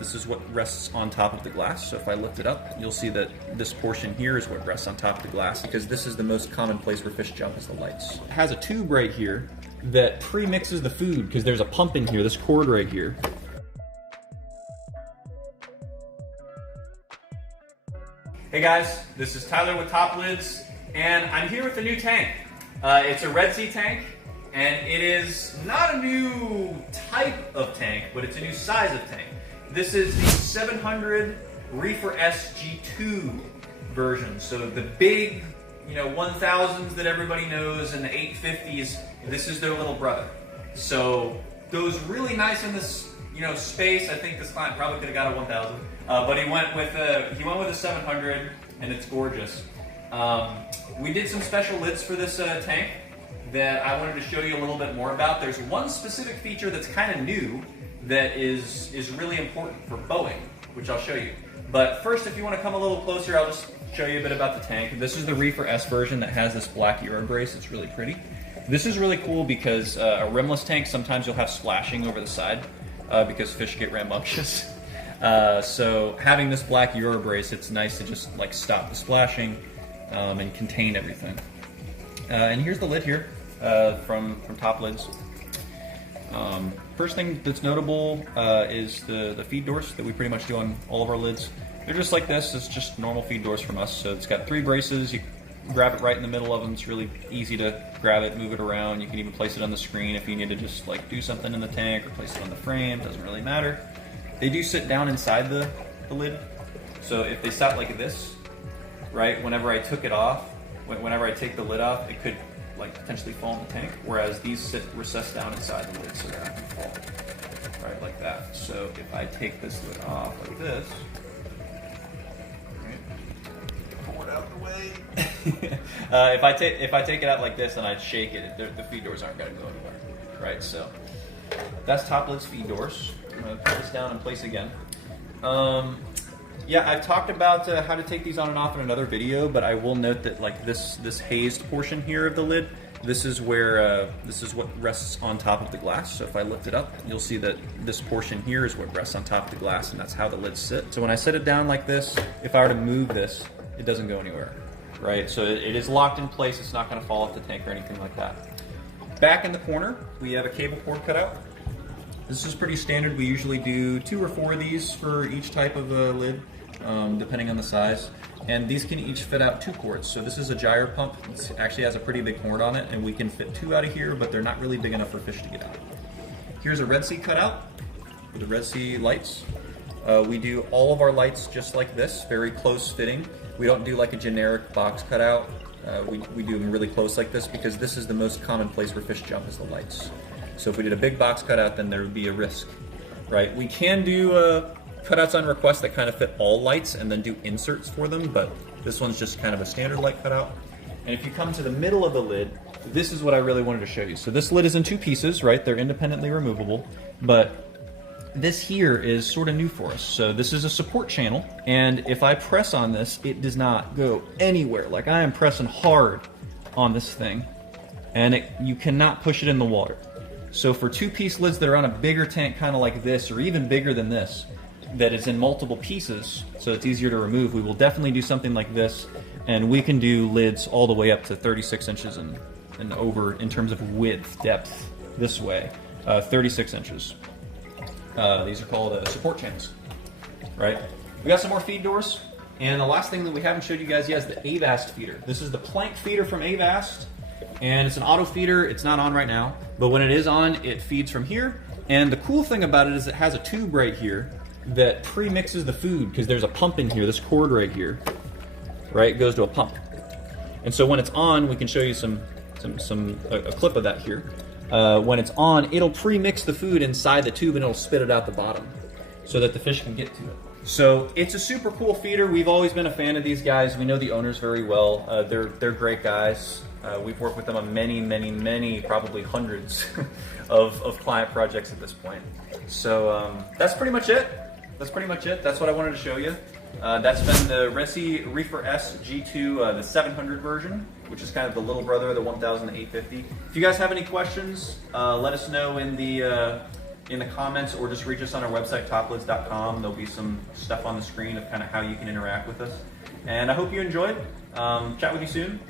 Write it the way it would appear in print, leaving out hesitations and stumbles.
this is what rests on top of the glass. So if I lift it up, you'll see that this portion here is what rests on top of the glass, because this is the most common place where fish jump, is the lights. It has a tube right here that pre-mixes the food, because there's a pump in here, this cord right here. Hey guys, this is Tyler with Top Lids, and I'm here with a new tank. It's a Red Sea tank, and it is not a new type of tank, but it's a new size of tank. This is the 700 Reefer-S G2 version. So the big, 1000s that everybody knows and the 850s, this is their little brother. So goes really nice in this, space. I think this client probably could have got a 1000, but he went with a 700, and it's gorgeous. We did some special lids for this tank that I wanted to show you a little bit more about. There's one specific feature that's kind of new that is really important for Boeing, which I'll show you. But first, if you want to come a little closer, I'll just show you a bit about the tank. This is the Reefer-S version that has this black Eurobrace. It's really pretty. This is really cool because a rimless tank, sometimes you'll have splashing over the side because fish get rambunctious. So having this black Eurobrace, it's nice to just stop the splashing and contain everything. And here's the lid here from Top Lids. First thing that's notable is the feed doors that we pretty much do on all of our lids. They're just like this. It's just normal feed doors from us. So it's got 3 braces. You grab it right in the middle of them. It's really easy to grab it, move it around. You can even place it on the screen if you need to just do something in the tank, or place it on the frame. Doesn't really matter. They do sit down inside the lid. So if they sat like this, right, whenever I took it off, whenever I take the lid off, it could potentially fall in the tank, whereas these sit recessed down inside the lid so they're not going to fall, right, like that. So if I take this lid off like this, right, pull it out of the way. If I take it out like this and I shake it, the feed doors aren't going to go anywhere, right? So that's Top Lids feed doors. I'm going to put this down in place again. Yeah, I've talked about how to take these on and off in another video, but I will note that this hazed portion here of the lid, this is where this is what rests on top of the glass. So if I lift it up, you'll see that this portion here is what rests on top of the glass, and that's how the lids sit. So when I set it down like this, if I were to move this, it doesn't go anywhere, right? So it is locked in place. It's not going to fall off the tank or anything like that. Back in the corner, we have a cable cord cutout. This is pretty standard. We usually do 2 or 4 of these for each type of lid, depending on the size. And these can each fit out 2 cords. So this is a gyre pump. It actually has a pretty big cord on it, and we can fit 2 out of here, but they're not really big enough for fish to get out. Here's a Red Sea cutout with the Red Sea lights. We do all of our lights just like this, very close fitting. We don't do like a generic box cutout. We do them really close like this because this is the most common place where fish jump, is the lights. So if we did a big box cutout, then there would be a risk, right? We can do cutouts on request that kind of fit all lights and then do inserts for them, but this one's just kind of a standard light cutout. And if you come to the middle of the lid, this is what I really wanted to show you. So this lid is in 2 pieces, right? They're independently removable, but this here is sort of new for us. So this is a support channel, and if I press on this, it does not go anywhere. Like, I am pressing hard on this thing, and you cannot push it in the water. So for 2-piece lids that are on a bigger tank, kind of like this, or even bigger than this, that is in multiple pieces, so it's easier to remove, we will definitely do something like this, and we can do lids all the way up to 36 inches and over in terms of width, depth, this way, 36 inches. These are called support channels, right? We got some more feed doors, and the last thing that we haven't showed you guys yet is the Avast feeder. This is the plank feeder from Avast. And it's an auto feeder. It's not on right now, but when it is on, it feeds from here. And the cool thing about it is it has a tube right here that pre-mixes the food, because there's a pump in here, this cord right here, right? It goes to a pump. And so when it's on, we can show you a clip of that here. When it's on, it'll pre-mix the food inside the tube and it'll spit it out the bottom so that the fish can get to it. So it's a super cool feeder. We've always been a fan of these guys. We know the owners very well. They're great guys. We've worked with them on many, probably hundreds of client projects at this point. So that's pretty much it. That's what I wanted to show you. That's been the Red Sea Reefer-S G2, the 700 version, which is kind of the little brother of the 1000 to 850. If you guys have any questions, let us know in the in the comments or just reach us on our website, toplids.com. There'll be some stuff on the screen of kind of how you can interact with us. And I hope you enjoyed. Chat with you soon.